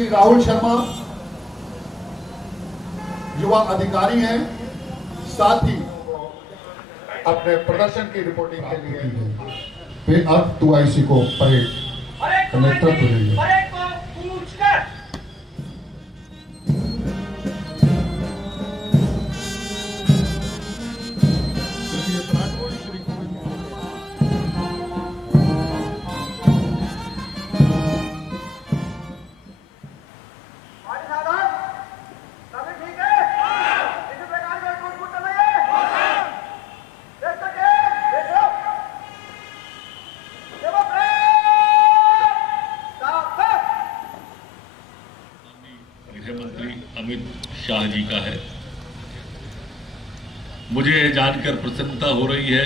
श्री राहुल शर्मा युवा अधिकारी हैं, साथ ही अपने प्रदर्शन की रिपोर्टिंग के लिए फिर अब 2IC को परेड का नेतृत्व देंगे। गृहमंत्री अमित शाह जी का है। मुझे यह जानकर प्रसन्नता हो रही है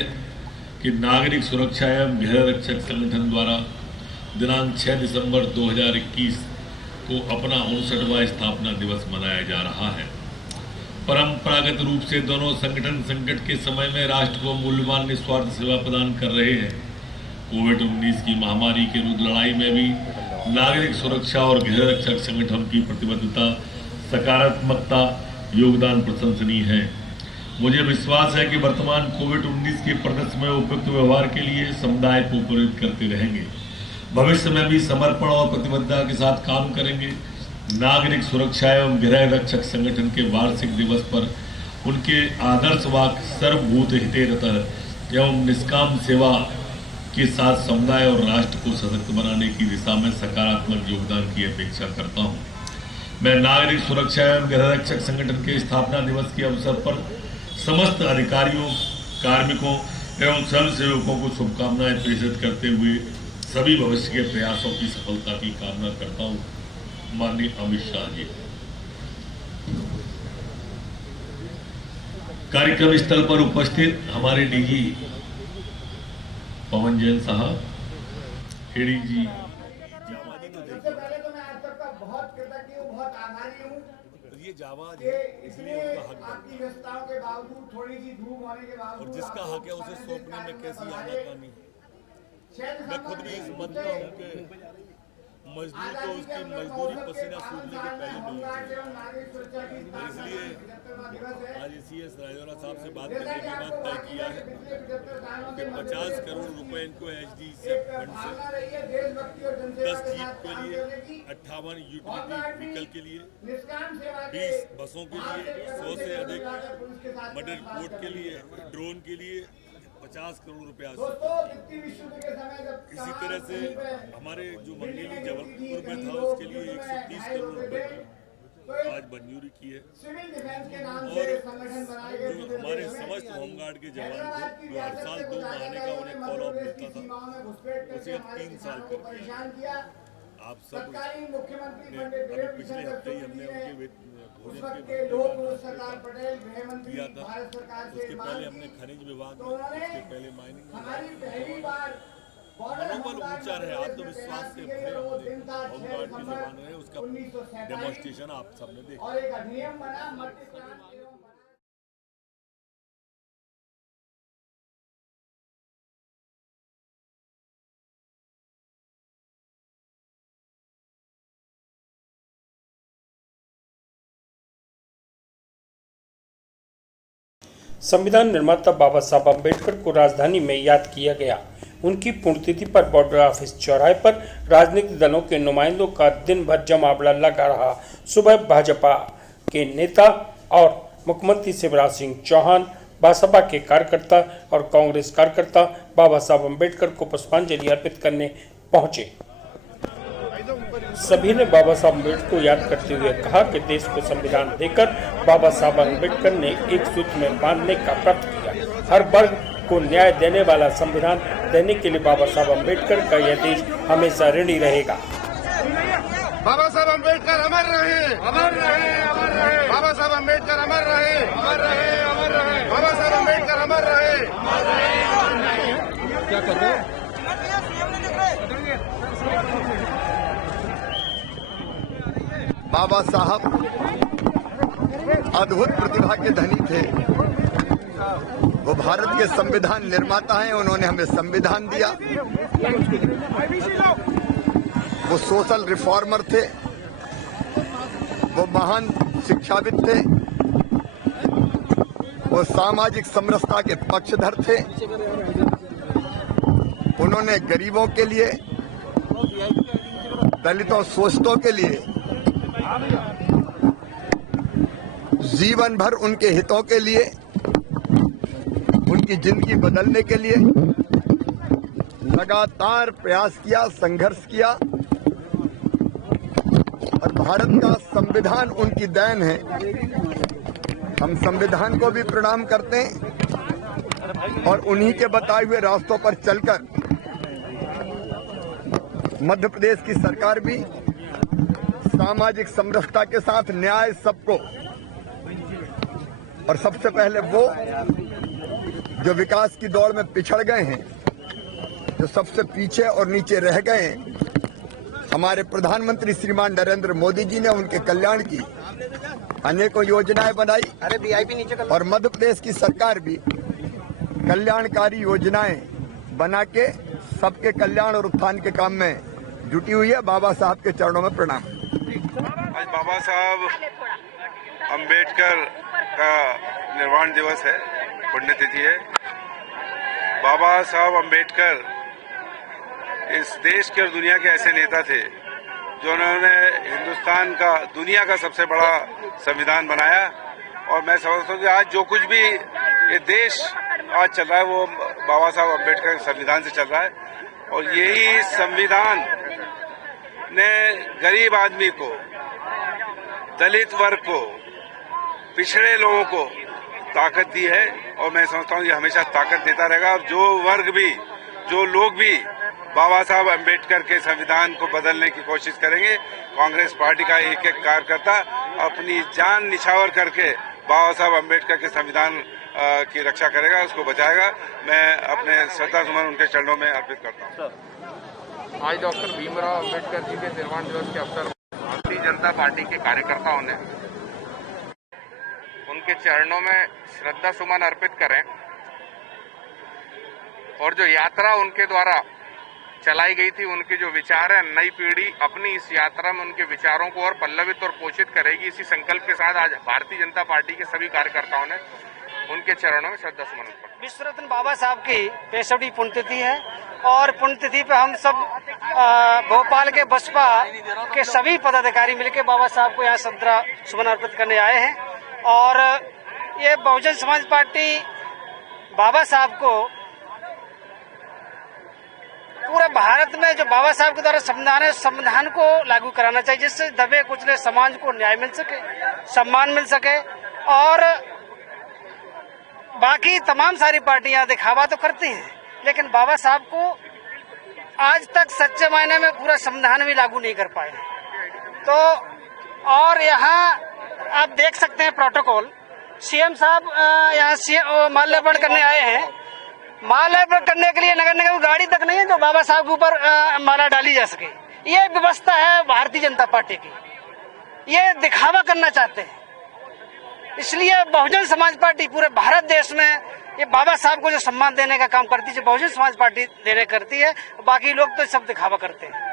कि नागरिक सुरक्षा एवं गृह रक्षक संगठन द्वारा दिनांक 6 दिसंबर 2021 को अपना 59वां स्थापना दिवस मनाया जा रहा है। परंपरागत रूप से दोनों संगठन संकट के समय में राष्ट्र को मूल्यवान निस्वार्थ सेवा प्रदान कर रहे हैं। कोविड-19 की महामारी के विरुद्ध लड़ाई में भी नागरिक सुरक्षा और गृह रक्षक संगठन की प्रतिबद्धता, सकारात्मकता, योगदान प्रशंसनीय है। मुझे विश्वास है कि वर्तमान कोविड-19 के परिदृश्य में उपयुक्त व्यवहार के लिए समुदाय को प्रेरित करते रहेंगे। भविष्य में भी समर्पण और प्रतिबद्धता के साथ काम करेंगे। नागरिक सुरक्षा एवं गृह रक्षक संगठन के वार्षिक दिवस पर उनके आदर्श वाक्य सर्वभूत हिते रतः एवं निष्काम सेवा के साथ समुदाय और राष्ट्र को सशक्त बनाने की दिशा में सकारात्मक योगदान की अपेक्षा करता हूं। मैं नागरिक सुरक्षा एवं गृह रक्षक संगठन के स्थापना दिवस के अवसर पर समस्त अधिकारियों, कार्मिकों एवं स्वयंसेवकों को शुभकामनाएं प्रेषित करते हुए सभी भविष्य के प्रयासों की सफलता की कामना करता हूं। माननीय अमित शाह जी। कार्यक्रम स्थल पर उपस्थित हमारे डीजी पवन जैन साहब, एडीजी सबसे पहले तो मैं आज तक का बहुत कृतज्ञ हूँ, बहुत आभारी हूँ ये जावाज कि है, इसलिए आपकी व्यस्तताओं के बावजूद, थोड़ी सी धूप होने के बावजूद, और जिसका हक है उसे सौंपने में कैसी आनाकानी। मैं खुद भी इस बनता हूँ कि मजदूर को उसकी मजदूरी पसीना सूखने के पहले मिलती है। इसलिए आज CS राजौरा साहब से बात करने के बाद तय किया है कि 50 करोड़ रुपए इनको HDC फंड से 10 जीप के लिए, 58 यूटिलिटी व्हीकल के लिए, 20 बसों के लिए, 100 से अधिक मर्डर रिपोर्ट के लिए, ड्रोन के लिए 50 करोड़ रुपया। इसी तरह से हमारे जो मंगेली जबलपुर में था उसके लिए 130 करोड़ रुपए आज मंजूरी की है। और जो हमारे समस्त होमगार्ड के जवान थे जो हर साल 2 महीने का उन्हें कॉल ऑफ मिलता था, उसे अब 3 साल कर दिया। आप सब अभी पिछले हफ्ते ही हमने उनके भोजन के दिया था। उसके पहले हमने खनिज विभाग में, उसके पहले माइनिंग मनोबल ऊंचा रहे, आत्मविश्वास से भरे हमारे होमगार्ड के जवान रहे। उसका डेमोन्स्ट्रेशन आप सबने देखा। संविधान निर्माता बाबा साहब अम्बेडकर को राजधानी में याद किया गया। उनकी पुण्यतिथि पर बॉर्डर ऑफिस चौराहे पर राजनीतिक दलों के नुमाइंदों का दिन भर जमावड़ा लगा रहा। सुबह भाजपा के नेता और मुख्यमंत्री शिवराज सिंह चौहान, बसपा के कार्यकर्ता और कांग्रेस कार्यकर्ता बाबा साहब अम्बेडकर को पुष्पांजलि अर्पित करने पहुंचे। सभी ने बाबा साहब अम्बेडकर को याद करते हुए कहा कि देश को संविधान देकर बाबा साहब अम्बेडकर ने एक सूत्र में बांधने का व्रत किया। हर वर्ग को न्याय देने वाला संविधान देने के लिए बाबा साहब अम्बेडकर का यह देश हमेशा ऋणी रहेगा। बाबा साहब अम्बेडकर अमर रहे, अमर रहे, अमर रहे। बाबा साहब अम्बेडकर अमर रहे, अमर रहे, अमर रहे। बाबा साहब अम्बेडकर अमर रहे, अमर रहे, अमर रहे। क्या कर रहे हो? बाबा साहब अद्भुत प्रतिभा के धनी थे। वो भारत के संविधान निर्माता हैं। उन्होंने हमें संविधान दिया। वो सोशल रिफॉर्मर थे। वो महान शिक्षाविद थे, वो सामाजिक समरसता के पक्षधर थे। उन्होंने गरीबों के लिए, दलितों शोषितों के लिए जीवन भर उनके हितों के लिए, उनकी जिंदगी बदलने के लिए लगातार प्रयास किया, संघर्ष किया। और भारत का संविधान उनकी देन है। हम संविधान को भी प्रणाम करते हैं और उन्हीं के बताए हुए रास्तों पर चलकर मध्य प्रदेश की सरकार भी सामाजिक समरसता के साथ न्याय सबको, और सबसे पहले वो जो विकास की दौड़ में पिछड़ गए हैं, जो सबसे पीछे और नीचे रह गए हैं, हमारे प्रधानमंत्री श्रीमान नरेंद्र मोदी जी ने उनके कल्याण की अनेकों योजनाएं बनाई और मध्य प्रदेश की सरकार भी कल्याणकारी योजनाएं बना के सबके कल्याण और उत्थान के काम में जुटी हुई है। बाबा साहब के चरणों में प्रणाम। आज बाबा साहब अम्बेडकर का निर्वाण दिवस है, पुण्यतिथि है। बाबा साहब अम्बेडकर इस देश के और दुनिया के ऐसे नेता थे जो उन्होंने हिंदुस्तान का, दुनिया का सबसे बड़ा संविधान बनाया। और मैं समझता हूँ कि आज जो कुछ भी ये देश आज चल रहा है वो बाबा साहब अम्बेडकर के संविधान से चल रहा है। और यही संविधान ने गरीब आदमी को, दलित वर्ग को, पिछड़े लोगों को ताकत दी है। और मैं समझता हूँ ये हमेशा ताकत देता रहेगा। और जो लोग भी बाबा साहब अम्बेडकर के संविधान को बदलने की कोशिश करेंगे, कांग्रेस पार्टी का एक एक कार्यकर्ता अपनी जान निछावर करके बाबा साहब अम्बेडकर के संविधान की रक्षा करेगा, उसको बचाएगा। मैं अपने श्रद्धा सुमन उनके चरणों में अर्पित करता हूँ। आज डॉक्टर भीमराव अम्बेडकर जी के निर्वाण दिवस के अवसर पर भारतीय जनता पार्टी के कार्यकर्ताओं ने उनके चरणों में श्रद्धा सुमन अर्पित करें और जो यात्रा उनके द्वारा चलाई गई थी, उनके जो विचार है, नई पीढ़ी अपनी इस यात्रा में उनके विचारों को और पल्लवित और पोषित करेगी। इसी संकल्प के साथ आज भारतीय जनता पार्टी के सभी कार्यकर्ताओं ने उनके चरणों में श्रद्धा सुमन अर्पित किया। विश्व रत्न बाबा साहब की 65वीं पुण्यतिथि है और पुण्यतिथि पे हम सब भोपाल के बसपा के सभी पदाधिकारी मिलकर बाबा साहब को यहाँ श्रद्धा सुमन अर्पित करने आए हैं। और ये बहुजन समाज पार्टी बाबा साहब को पूरे भारत में जो बाबा साहब के द्वारा संविधान है, संविधान को लागू कराना चाहिए, जिससे दबे कुचले समाज को न्याय मिल सके, सम्मान मिल सके। और बाकी तमाम सारी पार्टियां दिखावा तो करती हैं, लेकिन बाबा साहब को आज तक सच्चे मायने में पूरा संविधान भी लागू नहीं कर पाए। तो और यहाँ आप देख सकते हैं प्रोटोकॉल, सीएम साहब यहाँ माल्यार्पण करने आए हैं। माल्यार्पण करने के लिए नगर निगम गाड़ी तक नहीं है जो बाबा साहब के ऊपर माला डाली जा सके। ये व्यवस्था है भारतीय जनता पार्टी की, ये दिखावा करना चाहते हैं। इसलिए बहुजन समाज पार्टी पूरे भारत देश में ये बाबा साहब को जो सम्मान देने का काम करती है, बहुजन समाज पार्टी देने करती है। बाकी लोग तो सब दिखावा करते हैं।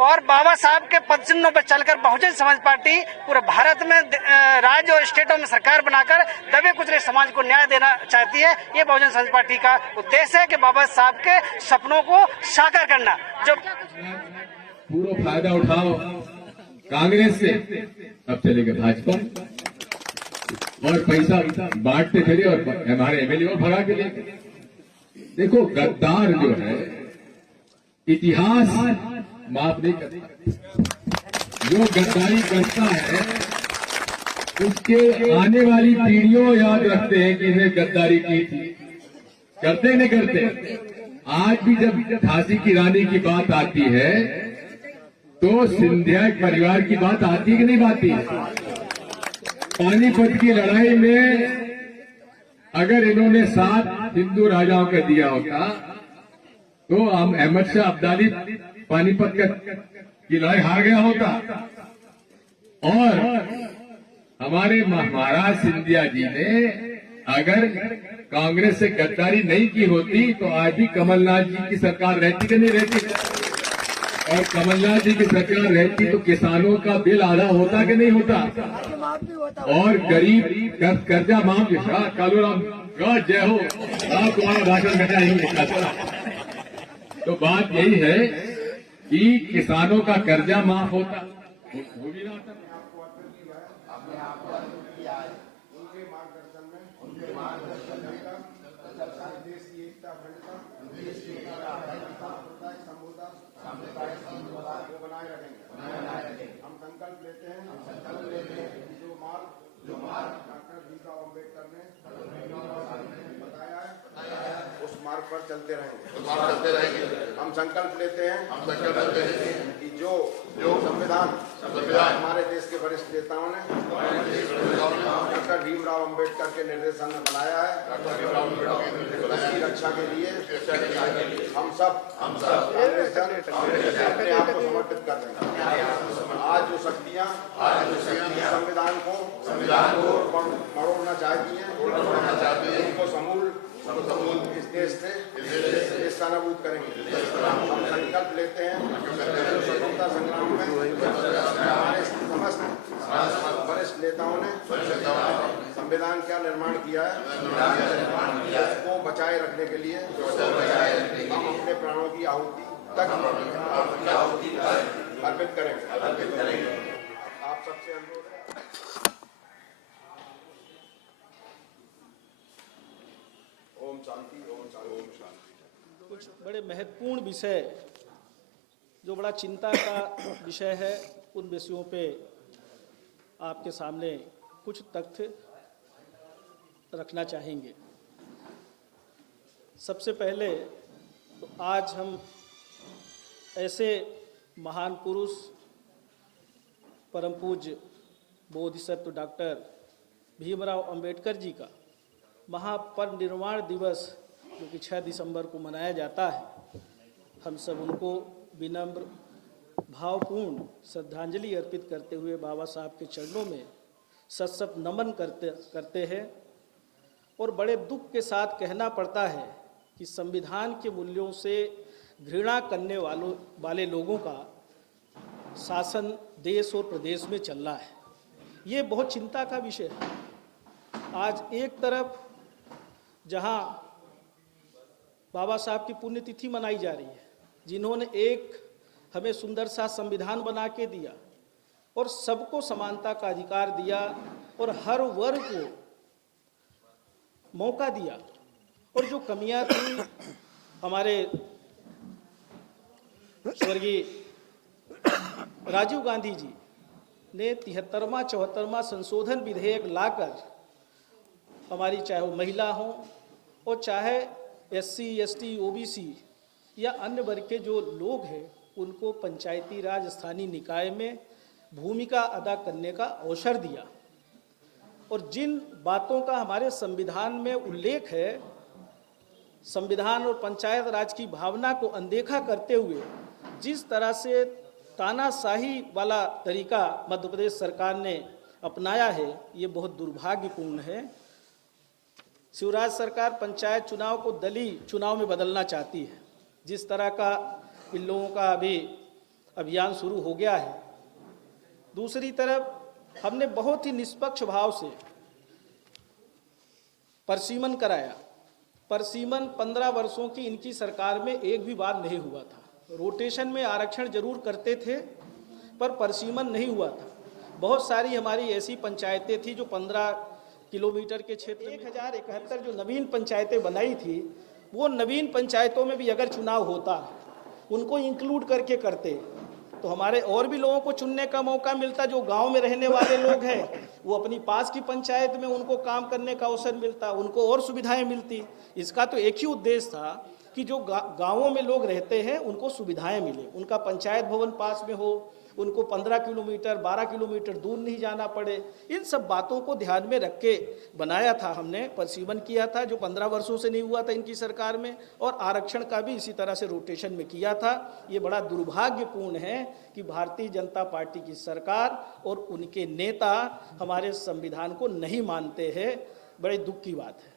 और बाबा साहब के पद चिन्हों पर चलकर बहुजन समाज पार्टी पूरे भारत में राज्य और स्टेटों में सरकार बनाकर दबे कुचले समाज को न्याय देना चाहती है। ये बहुजन समाज पार्टी का उद्देश्य है कि बाबा साहब के सपनों को साकार करना। जो पूरा फायदा उठाओ कांग्रेस से, अब चलेगा भाजपा और पैसा बांटते चले और हमारे एमएलए को भगा के लेके। देखो गद्दार जो है इतिहास माफ नहीं करता। जो गद्दारी करता है उसके आने वाली पीढ़ियों याद रखते हैं कि इसने गद्दारी की थी। करते नहीं करते? आज भी जब झांसी की रानी की बात आती है तो सिंधिया परिवार की बात आती कि नहीं आती? पानीपत की लड़ाई में अगर इन्होंने साथ हिंदू राजाओं का दिया होता तो हम अहमद शाह अब्दाली पानीपत की लड़ाई हार गया होता। और हमारे महाराज सिंधिया जी ने अगर कांग्रेस से गद्दारी नहीं की होती तो आज भी कमलनाथ जी की सरकार रहती कि नहीं रहती? और कमलनाथ जी की सरकार रहती तो किसानों का बिल आधा होता कि नहीं होता, और गरीब कर्जा माफ। कालूराम जय हो, आप तुम्हारा भाषण बेटा यही लिखा था। तो बात यही है कि किसानों का कर्जा माफ होता, वो भी ना होता। हम संकल्प लेते हैं कि जो मार्ग डॉक्टर भीमराव अम्बेडकर ने बताया है उस मार्ग पर चलते रहेंगे। हम संकल्प लेते हैं कि जो संविधान हमारे देश के वरिष्ठ नेताओं ने डॉक्टर भीमराव अम्बेडकर के निर्देशन में बनाया है, उसकी रक्षा के लिए हम सब अपने आप को समर्पित कर देंगे। आज जो शक्तियाँ संविधान को मरोड़ना चाहती हैं, उनको समूल इस देश से स्थानाबूत करेंगे। हम संकल्प लेते हैं स्वतंत्रता संग्राम में हमारे समस्त वरिष्ठ नेताओं ने संविधान का निर्माण किया है, उसको बचाए रखने के लिए हम अपने प्राणों की आहुति तक अर्पित करेंगे। आप सबसे अनुरोध है। ओम शांति, ओम शांति, ओम शांति। कुछ बड़े महत्वपूर्ण विषय जो बड़ा चिंता का विषय है, उन विषयों पे आपके सामने कुछ तथ्य रखना चाहेंगे। सबसे पहले तो आज हम ऐसे महान पुरुष परम पूज्य बोधिसत्व डॉक्टर भीमराव अंबेडकर जी का महापरिनिर्वाण दिवस जो कि 6 दिसंबर को मनाया जाता है, हम सब उनको विनम्र भावपूर्ण श्रद्धांजलि अर्पित करते हुए बाबा साहब के चरणों में सत नमन करते हैं। और बड़े दुख के साथ कहना पड़ता है कि संविधान के मूल्यों से घृणा करने वाले लोगों का शासन देश और प्रदेश में चल रहा है। ये बहुत चिंता का विषय है। आज एक तरफ जहां बाबा साहब की पुण्यतिथि मनाई जा रही है, जिन्होंने एक हमें सुंदर सा संविधान बना के दिया और सबको समानता का अधिकार दिया और हर वर्ग को मौका दिया, और जो कमियां थी हमारे स्वर्गीय राजीव गांधी जी ने 73वां 74वां संशोधन विधेयक लाकर हमारी चाहे वो महिला हो और चाहे SC ST OBC या अन्य वर्ग के जो लोग हैं उनको पंचायती राज स्थानीय निकाय में भूमिका अदा करने का अवसर दिया। और जिन बातों का हमारे संविधान में उल्लेख है, संविधान और पंचायत राज की भावना को अनदेखा करते हुए जिस तरह से तानाशाही वाला तरीका मध्य प्रदेश सरकार ने अपनाया है, ये बहुत दुर्भाग्यपूर्ण है। शिवराज सरकार पंचायत चुनाव को दलीय चुनाव में बदलना चाहती है। जिस तरह का इन लोगों का अभी अभियान शुरू हो गया है। दूसरी तरफ हमने बहुत ही निष्पक्ष भाव से परसीमन कराया। परसीमन 15 वर्षों की इनकी सरकार में एक भी बार नहीं हुआ था। रोटेशन में आरक्षण जरूर करते थे पर परसीमन नहीं हुआ था। बहुत सारी हमारी ऐसी पंचायतें थी जो 15 किलोमीटर के क्षेत्र में 1071 जो नवीन पंचायतें बनाई थी, वो नवीन पंचायतों में भी अगर चुनाव होता उनको इंक्लूड करके करते तो हमारे और भी लोगों को चुनने का मौका मिलता। जो गांव में रहने वाले लोग हैं वो अपनी पास की पंचायत में उनको काम करने का अवसर मिलता, उनको और सुविधाएं मिलती। इसका तो एक ही उद्देश्य था कि जो गांवों में लोग रहते हैं उनको सुविधाएं मिले, उनका पंचायत भवन पास में हो, उनको 15 किलोमीटर 12 किलोमीटर दूर नहीं जाना पड़े। इन सब बातों को ध्यान में रख के बनाया था, हमने परसीमन किया था जो 15 वर्षों से नहीं हुआ था इनकी सरकार में, और आरक्षण का भी इसी तरह से रोटेशन में किया था। ये बड़ा दुर्भाग्यपूर्ण है कि भारतीय जनता पार्टी की सरकार और उनके नेता हमारे संविधान को नहीं मानते हैं। बड़े दुख की बात है।